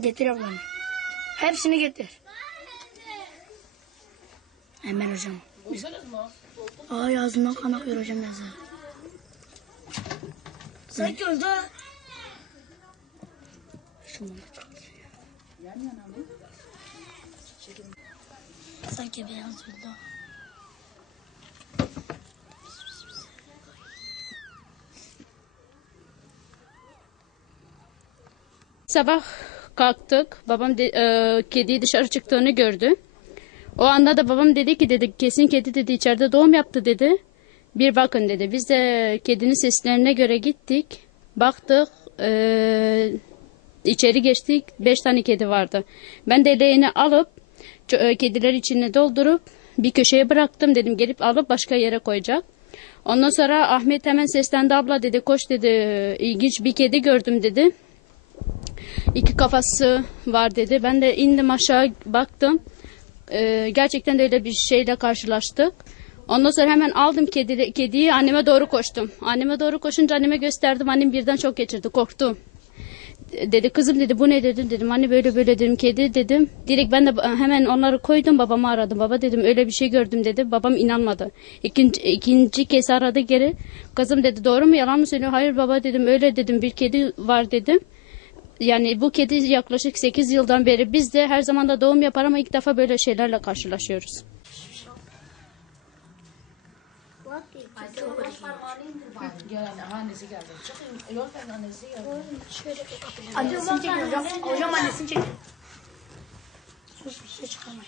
Getir ablam. Hepsini getir. Hemen hocam. Ay ağzından kan akıyor hocam yazı. Sanki öldü. Sanki beyaz öldü. Sabah kalktık. Babam kediyi dışarı çıktığını gördü. O anda da babam dedi ki kesin kedi dedi içeride doğum yaptı dedi. Bir bakın dedi. Biz de kedinin seslerine göre gittik. Baktık. İçeri geçtik. 5 tane kedi vardı. Ben de leğeni alıp kediler içine doldurup bir köşeye bıraktım dedim. Gelip alıp başka yere koyacak. Ondan sonra Ahmet hemen seslendi, abla dedi, koş dedi. İlginç bir kedi gördüm dedi. 2 kafası var dedi. Ben de indim aşağı baktım. Gerçekten de öyle bir şeyle karşılaştık. Ondan sonra hemen aldım kediyi anneme doğru koştum. Anneme doğru koşunca anneme gösterdim. Annem birden çok geçirdi. Korktum. Dedi kızım dedi bu ne dedim. Anne böyle böyle dedim kedi dedim. Direkt ben de hemen onları koydum, babamı aradım. Baba dedim öyle bir şey gördüm dedi. Babam inanmadı. İkinci kez aradı geri. Kızım dedi doğru mu yalan mı söylüyor? Hayır baba dedim öyle dedim bir kedi var dedim. Yani bu kedi yaklaşık 8 yıldan beri biz de her zaman da doğum yapar ama ilk defa böyle şeylerle karşılaşıyoruz. Annesini çekiyor hocam. Hocam annesini çekiyor. Sus bir şey çıkarmayın.